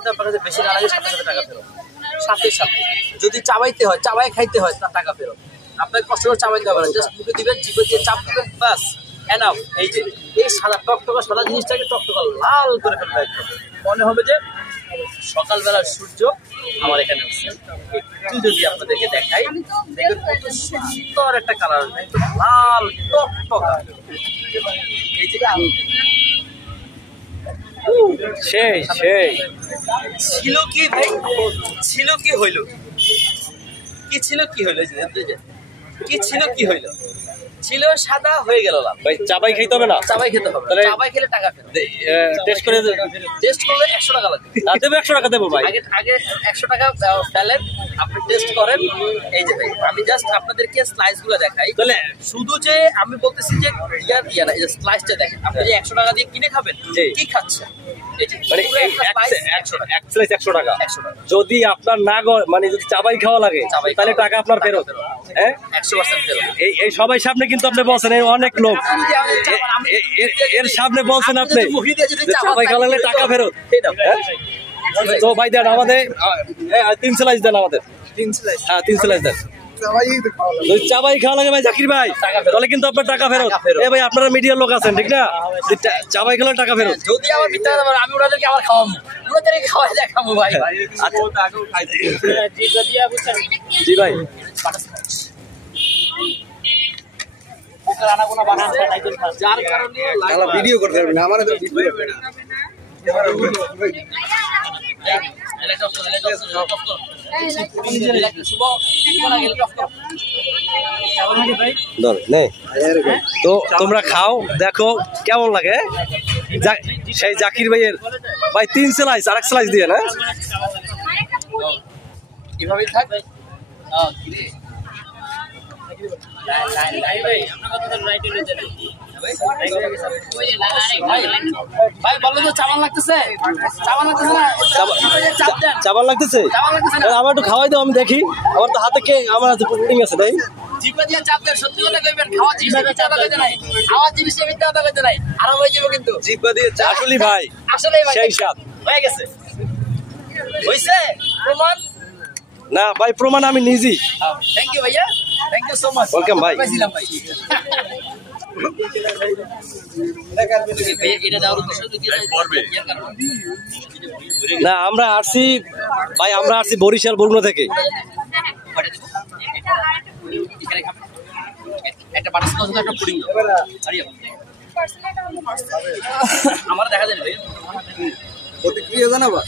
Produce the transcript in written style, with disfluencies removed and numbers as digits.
কিন্তু আপনার কাছে বেশি না লাগে সাথে সাথে টাকা ফেরত, সাথে সাথে। যদি চাবাইতে হয়, চাবাই খাইতে হয়, তার টাকা ফেরত। আপনাকে কষ্ট করে চাবাইতে হবে না, জাস্ট মুখে দিবেন, জিভে দিয়ে চাপ দিবেন, বাস এনাফ। এই যে এই সাদা টকটকা সাদা জিনিসটাকে টকটকা লাল করে ফেলবে একদম, মনে হবে যে সকালবেলার সূর্য আমার এখানে আসছে। একটু যদি আপনাদেরকে দেখাই, দেখবেন কত সুন্দর একটা কালার, একদম লাল টকটকা। এই যে সেই সেই ছিল কি ভাই, ছিল কি হইল, কি ছিল কি হইল, কি ছিল কি হইল, ছিল সাদা হয়ে গেল লাল। ভাই চাবাই খাইতে হবে না? চাবাই খেতে হবে, তাহলে চাবাই খেলে টাকা ফেরত। টেস্ট করে টেস্ট করলে 100 টাকা লাগবে। দেবো, 100 টাকা দেবো ভাই। আগে আগে 100 টাকা ফেলেন, আপনি টেস্ট করেন। এই যে ভাই আমি জাস্ট আপনাদেরকে স্লাইস গুলো দেখাই, তাহলে শুধু যে আমি বলতেছি যে ইয়া না, এই যে স্লাইসটা দেখেন। আপনি যে 100 টাকা দিয়ে কিনে খাবেন, কি খাচ্ছেন? এই যে মানে পুরো একটা স্লাইস 100 টাকা, এক স্লাইস 100 টাকা। 100 টাকা। যদি আপনার না মানে যদি চাবাই খাওয়া লাগে তাহলে টাকা আপনার ফেরত। হ্যাঁ 100% ফেরত। এই সবাই সামনে কিন্তু আপনি বলছেন, এই অনেক লোক এর সামনে বলছেন আপনি চাবাই খাওয়া লাগলে টাকা ফেরত। তো ভাই দেন আমাদের 3 স্লাইস দেন, আমাদের 3 স্লাইস। হ্যাঁ 3 স্লাইস দেন। চাবাই খাওয়া লাগে ভাই জাকির ভাই, তাহলে কিন্তু আপনার টাকা ফেরত। এ ভাই আপনারা মিডিয়ার লোক আছেন ঠিক না, চাবাই খেলে টাকা ফেরত। যদি আমার মিথ্যা কথা বলে, আমি ওনাদেরকে আবার খাওয়াবো, ওনাদেরকে খাওয়াই দেখাবো ভাই। জি ভাই যার কারণে ভিডিও করতে পারবেন না, আমার তো তোমরা খাও, দেখো কেমন লাগে। সেই জাকির ভাইয়ের ভাই 3 স্লাইস, আরেক স্লাইস দিয়ে না, এভাবেই থাক। ভাই বলেন তো চাবান লাগতেছে, চাবান লাগতেছে না? চাপ দেন। চাবান লাগতেছে? চাবান লাগতেছে না? আমার একটু খাওয়াই দাও, আমি দেখি। আমার তো হাতে কে, আমার হাতে পুডিং আছে ভাই। জিভে দিয়ে চাপ দেন, সত্যি কথা কইবেন। খাওয়া জিনিসে মিথ্যা কথা কইতে নাই, খাওয়া জিনিসে মিথ্যা কথা কইতে নাই, আরাম হয়ে যাবে কিন্তু। জিহ্বা দিয়ে আসলে ভাই, আসলে ভাই সেই স্বাদ হয়ে গেছে, হইছে প্রমাণ। না ভাই, প্রমাণ আমি নিজেই। থ্যাংক ইউ ভাইয়া, thank you so much. Welcome ভাই। পাইছিলাম ভাই। এটা দাও তো সাথে কি করবে? না আমরা আসছি ভাই, আমরা আসছি বরিশাল বরগুনা থেকে। একটা বাটার একটা পুডিং আমার দেখা যায় ভাই প্রতিক্রিয়া জানাবা।